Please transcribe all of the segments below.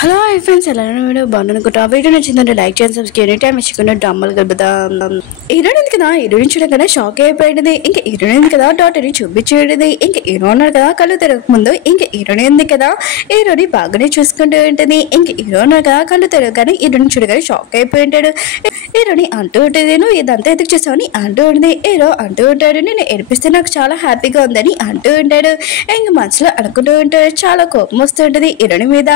Hello hi friends, ఎలా video బాగుందనుకుంటా. Video నచ్చిందంటే like చేయండి, సబ్స్క్రైబ్ టైం ఇచ్చుకున్న డ్రామాలు కలుపుదాం. హీరోయిన్ కదా, హీరోయిన్ చూడగానే షాక్ అయిపోయింది. ఇంకా హీరోయిన్ కదా డాక్టర్ని చూపించేది. ఇంకా హీరో ఉన్నారు కదా కళ్ళు తెరక ముందు. ఇంకా హీరోయిన్ ఉంది కదా, హీరోని బాగానే చూసుకుంటూ ఉంటుంది. ఇంకా హీరో ఉన్నారు కదా కళ్ళు తెరవగానే హీరోని చూడగానే షాక్ అయిపోయి ఉంటాడు. హీరోని అంటూ ఉంటుంది, నువ్వు ఇదంతా ఎందుకు చేసావని అంటూ ఉంటుంది. హీరో అంటూ ఉంటాడు, నేను ఏడిపిస్తే నాకు చాలా హ్యాపీగా ఉందని అంటూ ఉంటాడు. ఇంక మనసులో అనుకుంటూ ఉంటాడు, చాలా కోపం వస్తుంటది హీరోని మీద.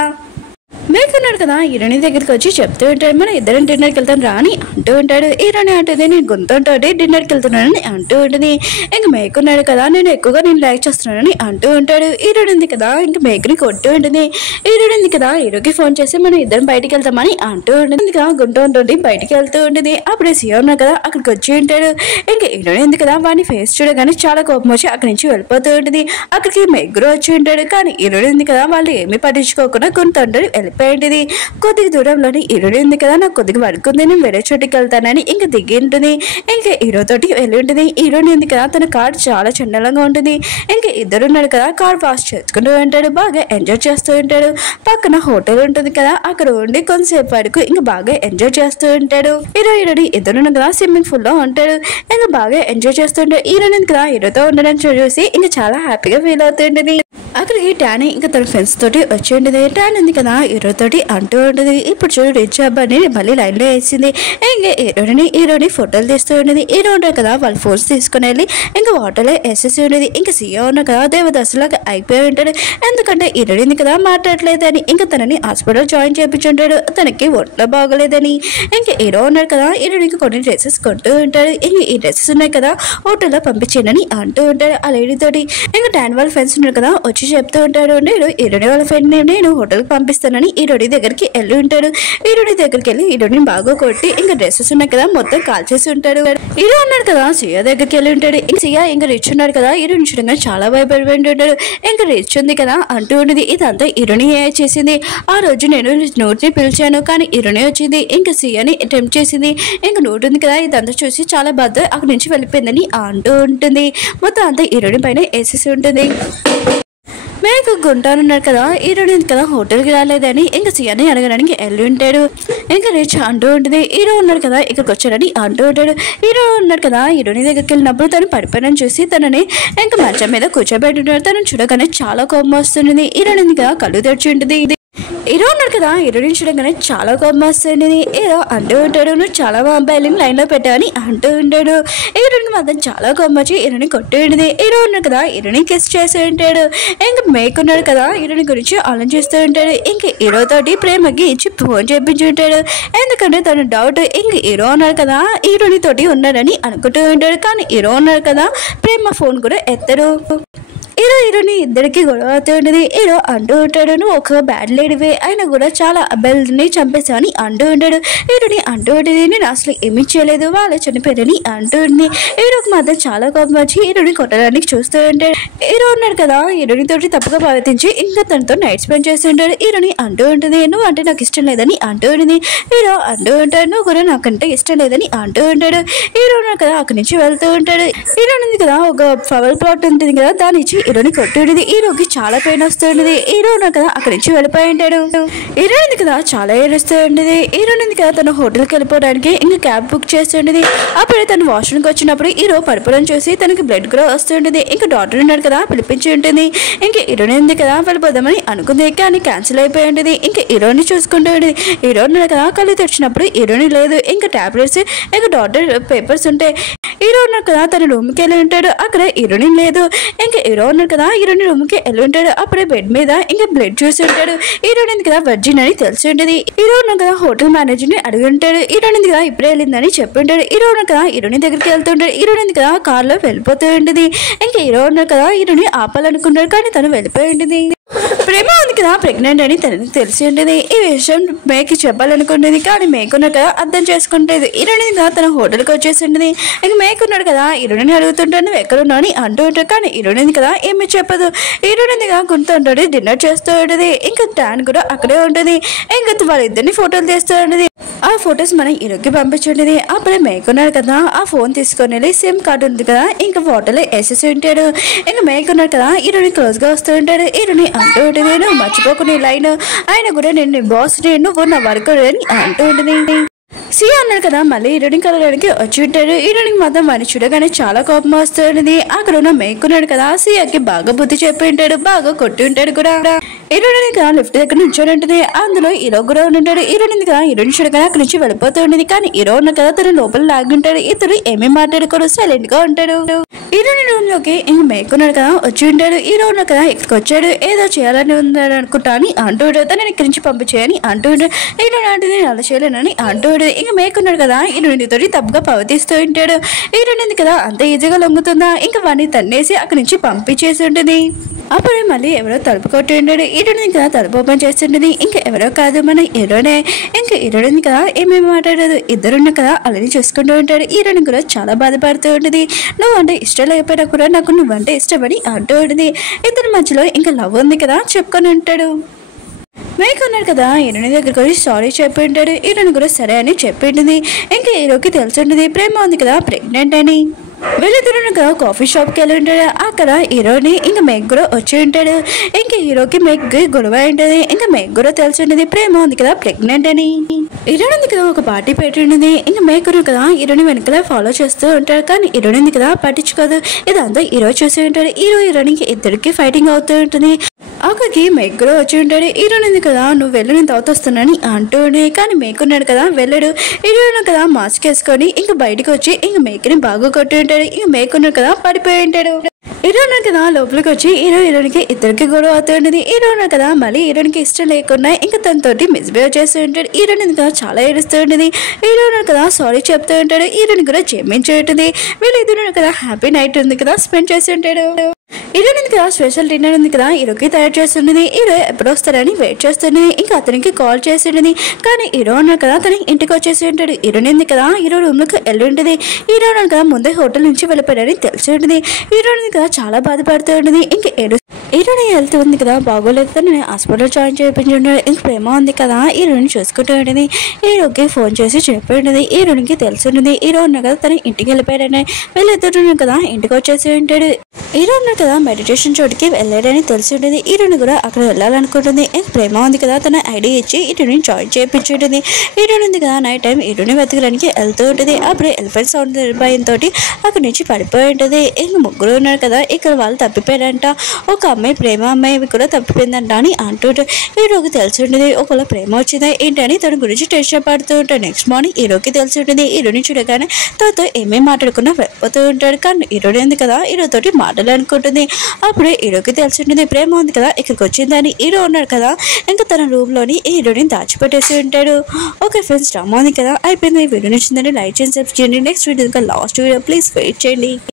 మేకున్నాడు కదా, హీరోని దగ్గరికి వచ్చి చెప్తూ ఉంటాడు, మనం ఇద్దరం డిన్నర్కి వెళ్తాను రా అని అంటూ ఉంటాడు. హీరోని అంటుంది, నేను గొంతుతో డిన్నర్కి వెళ్తున్నానని అంటూ ఉంటుంది. ఇంక మేకున్నాడు కదా, నేను ఎక్కువగా నేను లైక్ చేస్తున్నానని అంటూ ఉంటాడు. హీరోని ఉంది కదా, ఇంక మేకుని కొట్టు ఉంటుంది. హీరోని ఉంది కదా, హీరోకి ఫోన్ చేసి మనం ఇద్దరం బయటికి వెళ్తామని అంటూ ఉంటుంది. ఇంకా గుంటూ ఉంటుంది, బయటికి వెళ్తూ ఉంటుంది. అప్పుడే సీఎం ఉన్నా కదా అక్కడికి వచ్చి ఉంటాడు. ఇంకా హీరోని ఉంది కదా, వాడిని ఫేస్ చూడగానే చాలా కోపం వచ్చి అక్కడి నుంచి వెళ్ళిపోతూ ఉంటుంది. అక్కడికి మేగురు వచ్చి ఉంటాడు. కానీ హీరోని ఉంది కదా, వాళ్ళు ఏమీ పట్టించుకోకుండా గుంటుంటారు వెళ్ళిపోయింది. కొద్దిగా దూరంలోని హీరోయిన్ ఉంది కదా, నాకు కొద్దిగా వర్క్ ఉంది, నేను వేరే చోటికి వెళ్తానని ఇంకా దిగి ఉంటుంది. ఇంకా హీరోతోటి వెళ్ళి ఉంటుంది. హీరోయిన్ ఉంది కదా, తన కార్ చాలా చండలంగా ఉంటుంది. ఇంకా ఇద్దరు ఉన్నారు కదా, కార్ వాష్ చేసుకుంటూ ఉంటాడు, బాగా ఎంజాయ్ చేస్తూ ఉంటాడు. పక్కన హోటల్ ఉంటుంది కదా, అక్కడ ఉండి కొంతసేపు వరకు ఇంకా బాగా ఎంజాయ్ చేస్తూ ఉంటాడు. హీరోయిన్ ఇద్దరు ఉన్నారు కదా, స్విమ్మింగ్ పూల్ లో ఉంటాడు. ఇంకా బాగా ఎంజాయ్ చేస్తుంటాడు. హీరోయిన్ ఉంది కదా, హీరోతో ఉండడం చూసి ఇంకా చాలా హ్యాపీగా ఫీల్ అవుతుంటుంది. అక్కడికి టానీ ఇంకా తన ఫ్రెండ్స్ తోటి వచ్చి ఉంటుంది. టాన్ ఉంది కదా, హీరోతోటి అంటూ ఉంటుంది, ఇప్పుడు చూడు రిచ్ అబ్బాయిని మళ్ళీ లైన్ లో వేసింది. ఇంకా హీరోని ఫోటోలు తీస్తూ ఉండేది. హీరో ఉంటారు కదా, వాళ్ళు ఫోన్స్ తీసుకుని వెళ్ళి ఇంకా వాటర్లో వేసేసి ఉండేది. ఇంకా సీఎం ఉన్న కదా, దేవదాసులాగా అయిపోయి ఉంటాడు. ఎందుకంటే హీరోయిన్ కదా మాట్లాడలేదని ఇంకా తనని హాస్పిటల్ జాయిన్ చేయించుంటాడు, తనకి ఒంట్లో బాగోలేదని. ఇంకా హీరో ఉన్నారు కదా, హీరోయిన్కి కొన్ని డ్రెస్సెస్ కొంటూ ఉంటాడు. ఇంకా ఈ డ్రెస్సెస్ ఉన్నాయి కదా, హోటల్లో పంపించేయనని అంటూ ఉంటాడు ఆ లేడీ తోటి. ఇంకా టాన్ వాళ్ళ ఫ్రెండ్స్ ఉన్నారు కదా, వచ్చి చెప్తూ ఉంటాడు, నేను హీరోని వాళ్ళ ఫ్రెండ్ నేను హోటల్కి పంపిస్తానని హీరోని దగ్గరికి వెళ్ళి ఉంటాడు. హీరోని దగ్గరికి వెళ్ళి హీరోని బాగా కొట్టి ఇంకా డ్రెస్సెస్ ఉన్నాయి కదా మొత్తం కాల్ చేసి ఉంటాడు. హీరో ఉన్నాడు కదా, సియా దగ్గరికి వెళ్ళి ఉంటాడు. ఇంకా సియా ఇంకా రిచ్ ఉన్నాడు కదా, హీరోని చూడగా చాలా భయపడి ఉంటాడు. ఇంకా రిచ్ ఉంది కదా అంటూ ఉండేది, ఇదంతా హీరోని చేసింది. ఆ రోజు నేను నోట్ని పిలిచాను కానీ హీరోని వచ్చింది. ఇంకా సియాని అటెంప్ట్ చేసింది. ఇంకా నోట్ ఉంది కదా, ఇదంతా చూసి చాలా బాధ అక్కడి నుంచి వెళ్ళిపోయిందని అంటూ ఉంటుంది. మొత్తం అంతా హీరోని పైన వేసేసి ఉంటుంది. మేకు గుంటానున్నాడు కదా, హీరోయిన్ కదా హోటల్కి రాలేదని ఇంకా సియాని అడగడానికి వెళ్ళి ఉంటాడు. ఇంకా రిచ్ అంటూ ఉంటుంది, హీరో ఉన్నాడు కదా ఇక్కడికి వచ్చాడని అంటూ ఉంటాడు. హీరో ఉన్నాడు కదా, హీరోయిన్ దగ్గరికి వెళ్ళినప్పుడు తను పడిపోయినని చూసి తనని ఇంకా మంచం మీద కూర్చోబెట్టుంటాడు. తనని చూడగానే చాలా కోపం వస్తుంది. హీరోయిన్ కదా కళ్ళు తెరిచి ఉంటుంది. హీరో ఉన్నాడు కదా, హీరోయిన్ చూడగానే చాలా కోపం వస్తుంది. హీరో అంటూ ఉంటాడు, నువ్వు చాలా అబ్బాయిలని లైన్ లో పెట్టావని అంటూ ఉంటాడు. హీరోయిన్ మాత్రం చాలా కోపం వచ్చి హీరోని కొట్టి ఉంటుంది. హీరో ఉన్నాడు కదా, హీరోని కిస్ చేస్తూ ఉంటాడు. ఇంకా మేక్ ఉన్నాడు కదా, హీరోని గురించి ఆలోచిస్తూ ఉంటాడు. ఇంకా హీరో తోటి ప్రేమకి ఇచ్చి ఫోన్ చేయించి ఉంటాడు. ఎందుకంటే తన డౌట్ ఇంక హీరో ఉన్నాడు కదా, హీరోని తోటి ఉన్నాడని అనుకుంటూ ఉంటాడు. కానీ హీరో ఉన్నాడు కదా, ప్రేమ ఫోన్ కూడా ఎత్తడు. హీరోని ఇద్దరికి గొడవ అవుతూ ఉంటుంది. హీరో అంటూ ఉంటాడు, నువ్వు ఒక బ్యాడ్ లేడీవే అయినా కూడా చాలా అబ్బాయిలని చంపేసావని అంటూ ఉంటాడు. హీరోని అంటూ ఉంటుంది, నేను అసలు ఏమీ చేయలేదు, వాళ్ళు చనిపోయారని అంటూ ఉంది. హీరోకి మాత్రం చాలా కోపం వచ్చి హీరోని కొట్టడానికి చూస్తూ ఉంటాడు. హీరో ఉన్నాడు కదా, హీరోని తోటి తప్పుగా ప్రవర్తించి ఇంకా తనతో నైట్ స్పెండ్ చేస్తుంటాడు. హీరోని అంటూ ఉంటుంది, నువ్వు అంటే నాకు ఇష్టం లేదని అంటూ ఉంటుంది. హీరో అంటూ ఉంటాడు, నువ్వు కూడా నాకంటే ఇష్టం లేదని అంటూ ఉంటాడు. హీరో ఉన్నాడు కదా అక్కడి నుంచి వెళ్తూ ఉంటాడు. హీరోని ఉంది కదా, ఒక ఫ్లవర్ ప్లాట్ ఉంటుంది కదా, దాని నుంచి హీరోని కొట్టుండేది. హీరోకి చాలా పెయిన్ వస్తుండేది. హీరో ఉన్నాడు కదా అక్కడి నుంచి వెళ్ళిపోయి ఉంటాడు. హీరోయిన్ కదా చాలా ఏడుస్తూ ఉండేది. హీరోయిన్ కదా తన హోటల్కి వెళ్ళిపోవడానికి ఇంకా క్యాబ్ బుక్ చేస్తుండేది. అప్పుడే తను వాష్రూమ్కి వచ్చినప్పుడు హీరో పడిపోవడం చూసి తనకి బ్లడ్ కూడా వస్తుండేది. ఇంకా డాక్టర్ ఉన్నాడు కదా పిలిపించి ఉంటుంది. ఇంకా హీరోయిన్ కదా వెళ్ళిపోదామని అనుకుంది కానీ క్యాన్సిల్ అయిపోయి ఉంటుంది. ఇంకా హీరోని చూసుకుంటూ ఉండేది. హీరో ఉన్నాడు కదా కళ్ళు తెరిచినప్పుడు హీరోయిన్ లేదు. ఇంకా టాబ్లెట్స్ ఇంకా డాక్టర్ పేపర్స్ ఉంటాయి. హీరో ఉన్నాడు కదా తన రూమ్కి వెళ్ళి ఉంటాడు. అక్కడ హీరోయిన్ లేదు. ఇంకా హీరో ఉన్నాడు కదా హీరోయిన్ రూమ్కి వెళ్ళి ఉంటాడు. అప్పుడే బెడ్ మీద ఇంకా బ్లడ్ చూసి ఉంటాడు. హీరోయిన్ కదా వర్జిన్ అని తెలిసి ఉంటుంది. హీరో ఉన్నాడు కదా హోటల్ మేనేజర్ని అడిగి ఉంటాడు. హీరోయిన్ కదా ఇప్పుడే వెళ్ళిందని చెప్పి ఉంటాడు. హీరో ఉన్నాడు కదా హీరోయిన్ దగ్గరికి వెళ్తుంటాడు. హీరోయిన్ కదా కార్లో వెళ్ళిపోతూ ఉంటుంది. ఇంకా హీరో ఉన్నాడు కదా హీరోని ఆపాలనుకుంటాడు కానీ తను వెళ్ళిపోయి ఉంటుంది. ప్రేమ ఉంది కదా ప్రెగ్నెంట్ అని తనకి తెలిసి ఉంటుంది. ఈ విషయం మేకి చెప్పాలనుకుంటుంది కానీ మేకున్నాడు కదా అర్థం చేసుకుంటేది. హీరోయిన్ కదా తన హోటల్కి వచ్చేసి ఉంటుంది. ఇంకా మేకున్నాడు కదా హీరోయిన్ అడుగుతుంటాడు నువ్వు ఎక్కడున్నావు అని అంటూ ఉంటాడు కానీ హీరోయిన్ కదా ఏమీ చెప్పదు. హీరోయిన్ కదా గుంటుంటాడు, డిన్నర్ చేస్తూ ఉంటుంది. ఇంకా టాన్ కూడా అక్కడే ఉంటుంది. ఇంకా వాళ్ళిద్దరిని ఫోటోలు తీస్తూ ఉంటుంది. ఆ ఫొటోస్ మన హీరోకి పంపించుండేది. అప్పుడే మేక్ ఉన్నాడు కదా ఆ ఫోన్ తీసుకొని వెళ్ళి సిమ్ కార్డు ఉంది కదా ఇంకా ఫోటోలో వేసేసి ఉంటాడు. ఇంకా మేక్ ఉన్నాడు కదా హీరోని క్లోజ్ గా వస్తూ ఉంటాడు. హీరోని అంటూ ఉంటుంది, నేను మర్చిపోకునే లైన్ ఆయన కూడా నేను బాస్ నువ్వు నా వర్క్ అని అంటూ ఉంటుంది. సి అన్నాడు కదా మళ్ళీ హీరోయిన్ కలవడానికి వచ్చి ఉంటాడు. హీరోయిన్ మాత్రం వాడిని చూడగానే చాలా కోపం వస్తుంది. అక్కడ ఉన్న మేకున్నాడు కదా సియాకి బాగా బుద్ధి చెప్పి ఉంటాడు, బాగా కొట్టి ఉంటాడు కూడా. హీరోయిన్ కదా లిఫ్ట్ దగ్గర నుంచొని ఉంటుంది. అందులో హీరో కూడా ఉంటాడు. హీరోయిన్ కదా హీరోయిన్ చూడగానే అక్కడి నుంచి వెళ్ళిపోతూ ఉంటుంది. కానీ హీరో ఉన్న కదా తను లోపల లాగుంటాడు. ఇతడు ఏమీ మాట్లాడుకోడు, సైలెంట్ గా ఉంటాడు. హీరోయిన్ రూమ్ లోకి ఇంక మేకున్నాడు కదా వచ్చి ఉంటాడు. హీరో ఉన్న కదా ఇక్కడికి వచ్చాడు, ఏదో చేయాలని ఉందని అనుకుంటా అని అంటూ ఉంటాడు. తనని ఇక్కడి నుంచి పంపించేయని అంటూ ఉంటాడు. హీరో లాంటిది అలా చేయలేనని అంటూ ఉంటాడు. ఇంకా మేకున్నాడు కదా హీరోయిన్ తోటి తప్పుగా ప్రవర్తిస్తూ ఉంటాడు. హీరోయిన్ కదా అంత ఈజీగా లొంగుతుందా ఇంకా వాడిని తన్నేసి అక్కడి నుంచి పంపించేసి ఉంటుంది. అప్పుడే మళ్ళీ ఎవరో తలుపు కొట్టి ఉంటాడు. హీరోయిన్ కదా తలుపు ఓపెన్ చేస్తుంటుంది. ఇంకా ఎవరో కాదు మన హీరోనే. ఇంకా హీరోయిన్ కదా ఏమేమి మాట్లాడదు, ఇద్దరున్న కదా అలానే చూసుకుంటూ ఉంటాడు. హీరోయిన్ కూడా చాలా బాధపడుతూ ఉంటుంది. నువ్వంటే ఇష్టం లేకపోయినా కూడా నాకు నువ్వంటే ఇష్టమని అంటూ ఉంటుంది. ఇద్దరి మధ్యలో ఇంకా లవ్ ఉంది కదా చెప్పుకొని ఉంటాడు. మేక్ ఉన్నాడు కదా హీరోయిన్ దగ్గరకు వచ్చి సారీ చెప్పి ఉంటాడు. హీరోయిన్ కూడా సరే అని చెప్పి ఉంటుంది. ఇంకా హీరోకి తెలిసి ఉంటుంది ప్రేమ ఉంది కదా ప్రెగ్నెంట్ అని. వీళ్ళిద్దరు కదా కాఫీ షాప్కి వెళ్ళి ఉంటాడు. అక్కడ హీరోని ఇంకా మేక్ కూడా వచ్చి ఉంటాడు. ఇంకా హీరోకి మేక్ గొడవ ఉంటుంది. ఇంకా మేక్ కూడా తెలిసి ఉంటుంది ప్రేమ ఉంది కదా ప్రెగ్నెంట్ అని. హీరోయిన్ ఉంది కదా ఒక పార్టీ పెట్టి ఉంటుంది. ఇంకా మేక్ కదా హీరోని వెనకాల ఫాలో చేస్తూ ఉంటాడు. కానీ హీరోయిన్ ఉంది కదా పట్టించుకోదు. ఇదంతా హీరో చూసి ఉంటాడు. హీరోయిన్కి ఇద్దరికి ఫైటింగ్ అవుతూ ఉంటుంది. అక్కడికి మేక్ కూడా వచ్చి ఉంటాడు. హీరోయిన్ ఉంది కదా నువ్వు వెళ్ళు నేను తర్వాత వస్తున్నానని అంటూ ఉండే. కానీ మేక్ ఉన్నాడు కదా వెళ్ళడు. హీరోయిన్ కదా మాస్క్ వేసుకొని ఇంకా బయటకు వచ్చి ఇంక మేక్ని బాగా కొట్టి ఉంటాడు. ఇంక మేక్ ఉన్నాడు కదా పడిపోయి ఉంటాడు. హీరోయిన్ కదా లోపలికి వచ్చి హీరోయిన్కి ఇద్దరికి గొడవ అవుతూ ఉంటుంది. హీరోయిన్ కదా మళ్ళీ హీరోయిన్కి ఇష్టం లేకుండా ఇంకా తనతోటి మిస్బిహేవ్ చేస్తూ ఉంటాడు. హీరోయిన్ కదా చాలా ఏడుస్తూ ఉంటుంది. హీరోయిన్ కదా సారీ చెప్తూ ఉంటాడు. హీరోయిన్ కూడా జమించి ఉంటుంది. వీళ్ళిద్దరు కదా హ్యాపీ నైట్ ఉంది కదా స్పెండ్ చేసి ఉంటాడు. హీరోయిన్ కదా స్పెషల్ డిన్నర్ ఉంది కదా హీరోకి తయారు చేస్తుండేది. హీరో ఎప్పుడు వస్తారని వెయిట్ చేస్తుండేది. ఇంకా అతనికి కాల్ చేస్తుండేది. కానీ హీరో అన్నాడు కదా తన ఇంటికి వచ్చేసి ఉంటాడు. హీరోయిన్ కదా హీరో రూమ్ లోకి వెళ్ళి ఉంటుంది. హీరో కదా ముందే హోటల్ నుంచి వెళ్ళిపోయాడని తెలిసి ఉంటుంది. హీరోయిన్ కదా చాలా బాధపడుతూ ఉంటుంది. ఇంకా హీరోయిన్ హెల్త్ ఉంది కదా బాగోలేదు నేను హాస్పిటల్ జాయిన్ చేయించి ఉంటాడు. ఇంక ప్రేమ ఉంది కదా హీరోయిన్ చూసుకుంటూ ఉంటుంది. హీరోకి ఫోన్ చేసి చెప్పి ఉంటుంది. హీరోయిన్కి తెలిసి ఉంటుంది హీరో ఉన్నా కదా తన ఇంటికి వెళ్ళిపోయాడని. వీళ్ళిద్దరు కదా ఇంటికి వచ్చేసి ఉంటాడు. హీరో ఉన్నారు కదా మెడిటేషన్ చోటుకి వెళ్ళాడని తెలిసి ఉంటుంది. హీరోయిన్ కూడా అక్కడ వెళ్ళాలనుకుంటుంది. ఇంక ప్రేమ ఉంది కదా తన ఐడి ఇచ్చి హీరోయిన్ జాయిన్ చేయించుంటుంది. హీరోయిన్ ఉంది కదా నైట్ టైం హీరోయిన్ వెతకడానికి వెళ్తూ ఉంటుంది. అప్పుడు ఎలిఫెంట్ సౌండ్ భయంతో అక్కడి నుంచి పడిపోయి ఉంటుంది. ఇంక ముగ్గురు ఉన్నారు కదా ఇక్కడ వాళ్ళు తప్పిపోయారంట. ఒక అమ్మాయి ప్రేమ అమ్మాయి కూడా తప్పిపోయిందంట అని అంటుంటారు. హీరోకి తెలిసి ఉంటుంది ఒకవేళ ప్రేమ వచ్చిందా ఏంటని తన గురించి టెన్షన్ పడుతూ ఉంటాడు. నెక్స్ట్ మార్నింగ్ హీరోకి తెలిసి ఉంటుంది. హీరోని చూడగానే తనతో ఏమేమి మాట్లాడుకున్నా వెళ్ళిపోతూ ఉంటాడు. కానీ హీరోయిన్ ఉంది కదా హీరోతోటి మాట్లాడాలనుకుంటుంది. అప్పుడే హీరోకి తెలిసి ఉంటుంది ప్రేమ ఉంది కదా ఇక్కడికి వచ్చిందని. హీరో ఉన్నాడు కదా ఇంకా తన రూమ్ లోని హీరోని దాచిపెట్టేసి ఉంటాడు. ఓకే ఫ్రెండ్స్ డ్రామా ఉంది కదా అయిపోయింది. వీడియో నచ్చిందని లైక్ చేయండి, సబ్స్క్రైబ్ చేయండి. నెక్స్ట్ వీడియో ఇంకా లాస్ట్ వీడియో ప్లీజ్ వెయిట్ చేయండి.